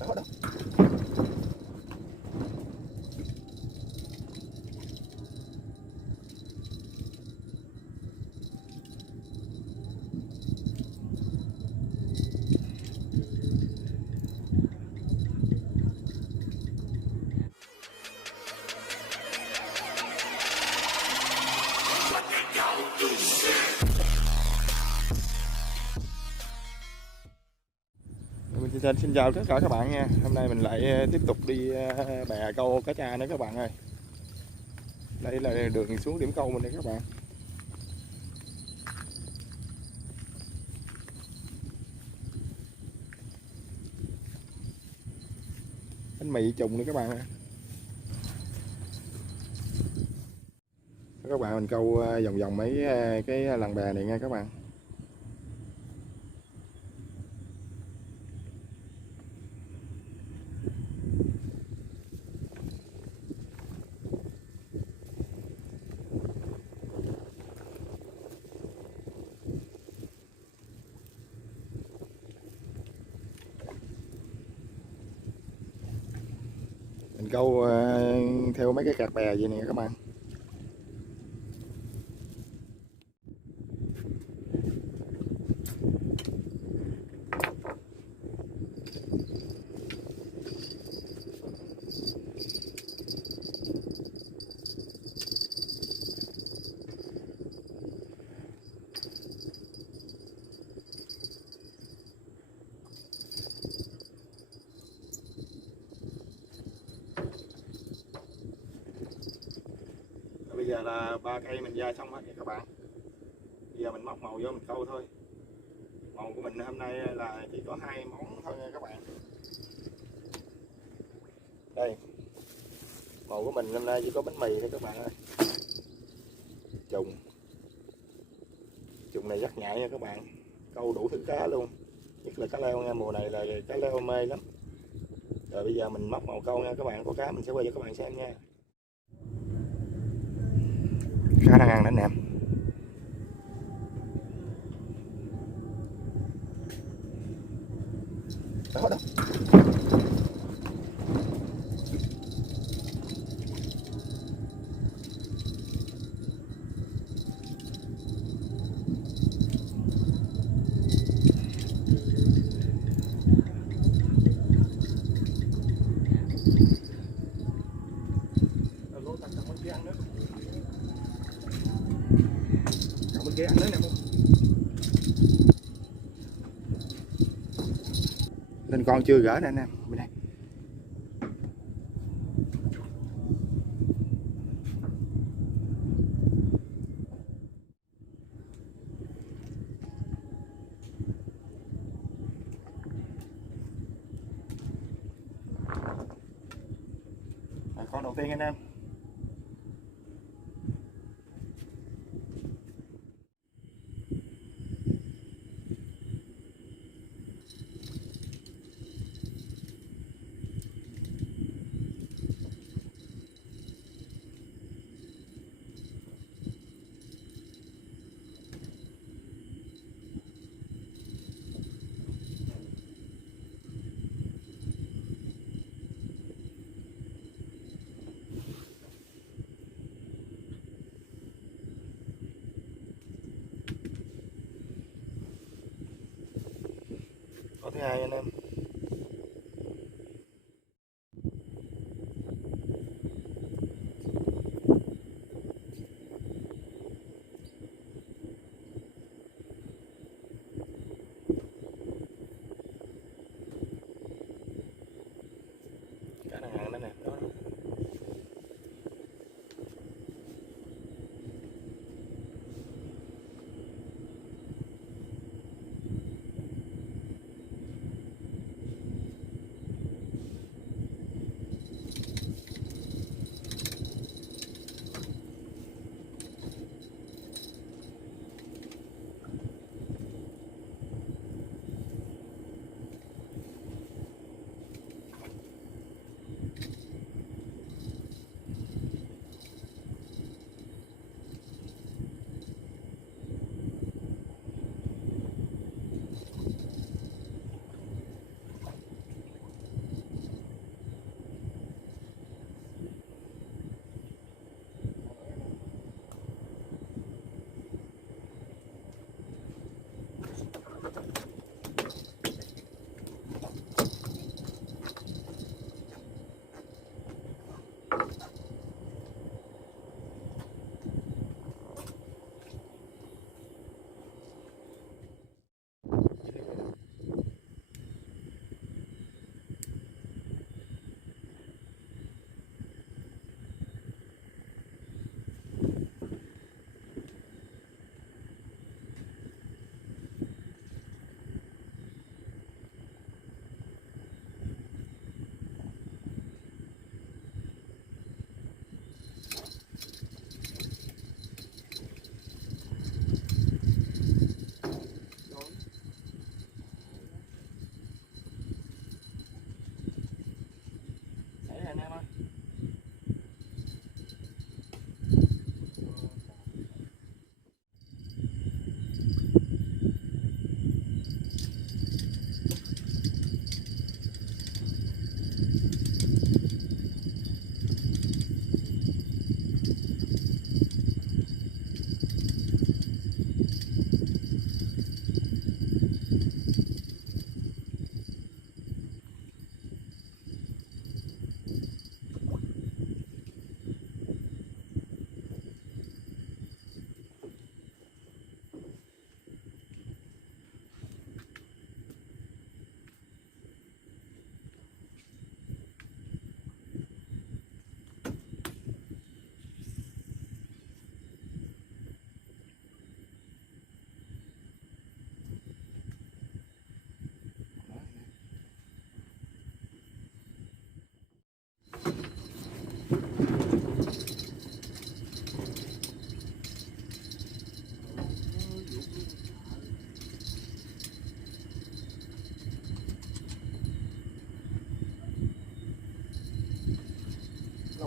Đó đó. Mình xin chào tất cả các bạn nha. Hôm nay mình lại tiếp tục đi bè câu cá tra nữa các bạn ơi. Đây là đường xuống điểm câu mình đây các bạn. Bánh mì trùng nữa các bạn ơi. Các bạn mình câu vòng vòng mấy cái làng bè này nha các bạn. Mình câu theo mấy cái cạc bè vậy nè các bạn. Bây giờ là 3 cây mình ra xong hết nha các bạn. Bây giờ mình móc màu vô mình câu thôi. Màu của mình hôm nay là chỉ có 2 món thôi nha các bạn. Đây. Màu của mình hôm nay chỉ có bánh mì thôi các bạn ơi. Trùng. Trùng này rất nhạy nha các bạn. Câu đủ thứ cá luôn. Nhất là cá leo nha, mùa này là cá leo mê lắm. Rồi bây giờ mình móc màu câu nha các bạn, có cá mình sẽ quay cho các bạn xem nha. Cá đang ăn đó anh em. Đó đó. Bên kia ăn nữa nè. Lên con chưa gỡ nè anh em. Bên đây. Con đầu tiên anh em. Con thứ hai anh em. Cá đang ăn đó nè. Đó.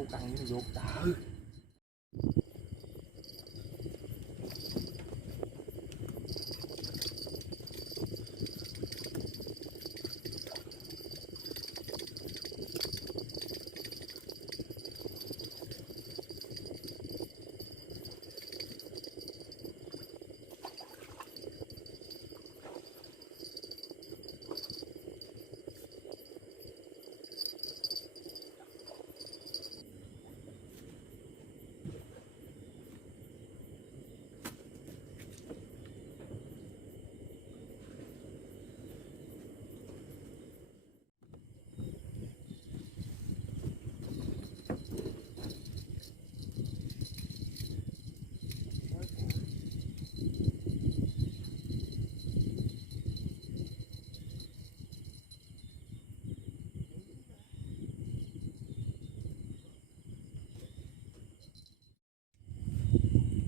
câu căng với vô trời.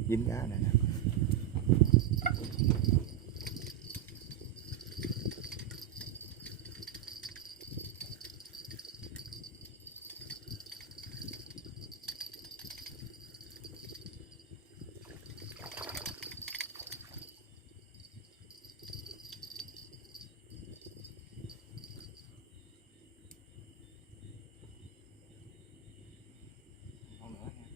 Dính cá này nè. Con nữa nha.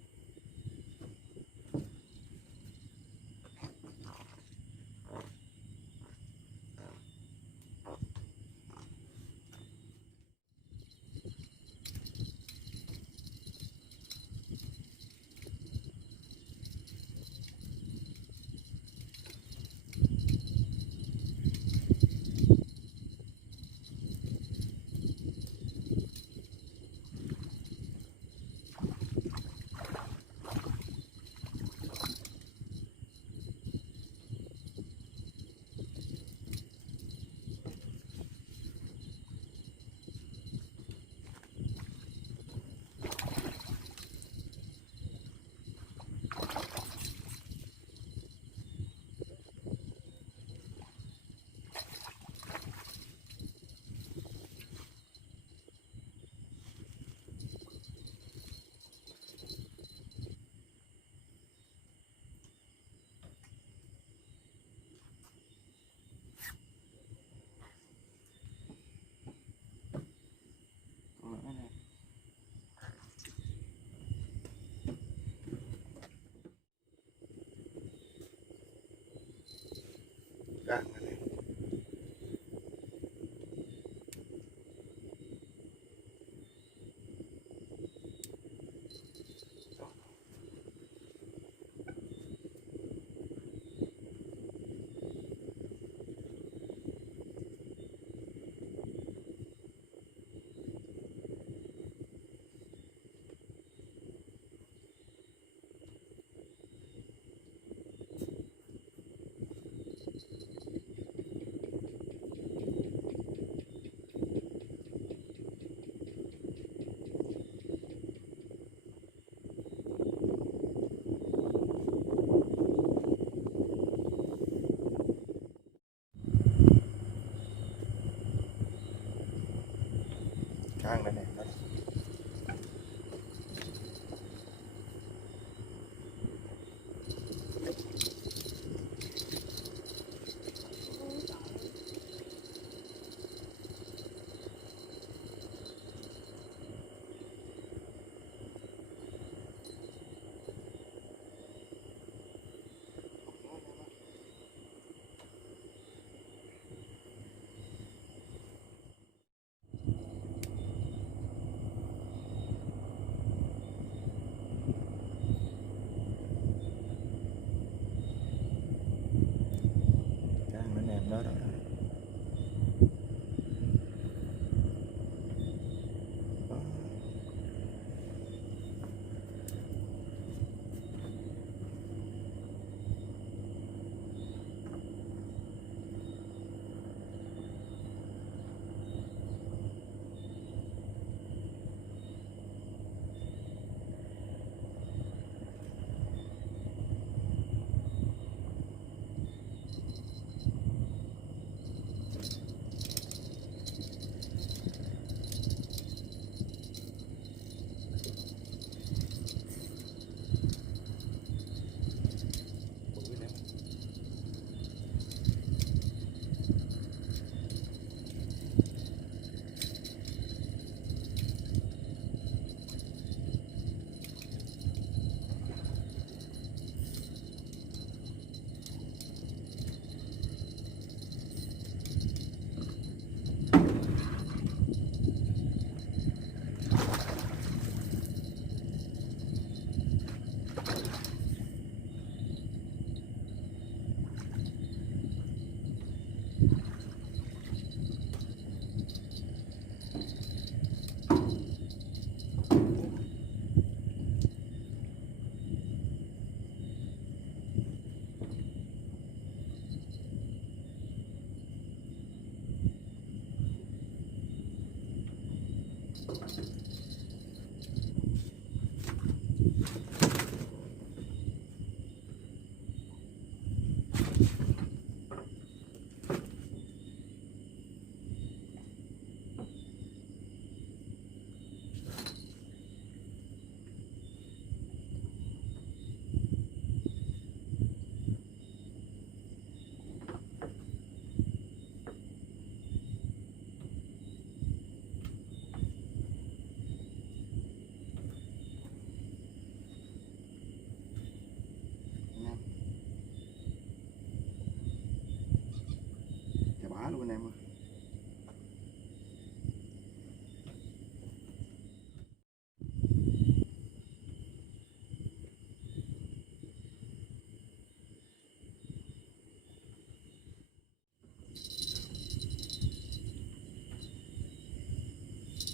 Con nữa nè. Căng này. Căng đây nè. Chà bá luôn anh em ơi.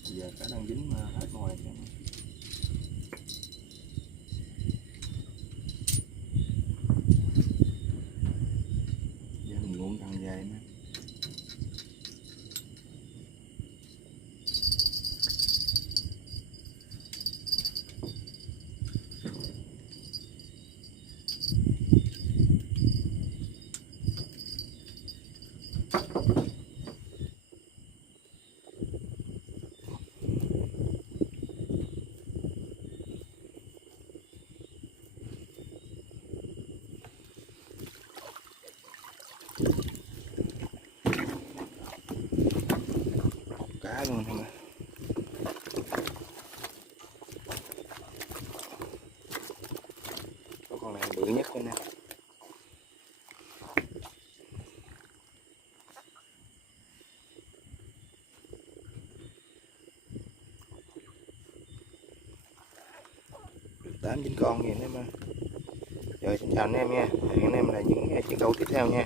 Giờ cá đang dính mà hết ngoài kìa. Giờ mình cũng càng dài nữa. Cá luôn không ạ. Con này bự nhất đây nè. Được 8-9 con vậy em ơi. Rồi xin chào anh em nha. Hẹn anh em là những chiếc câu tiếp theo nha.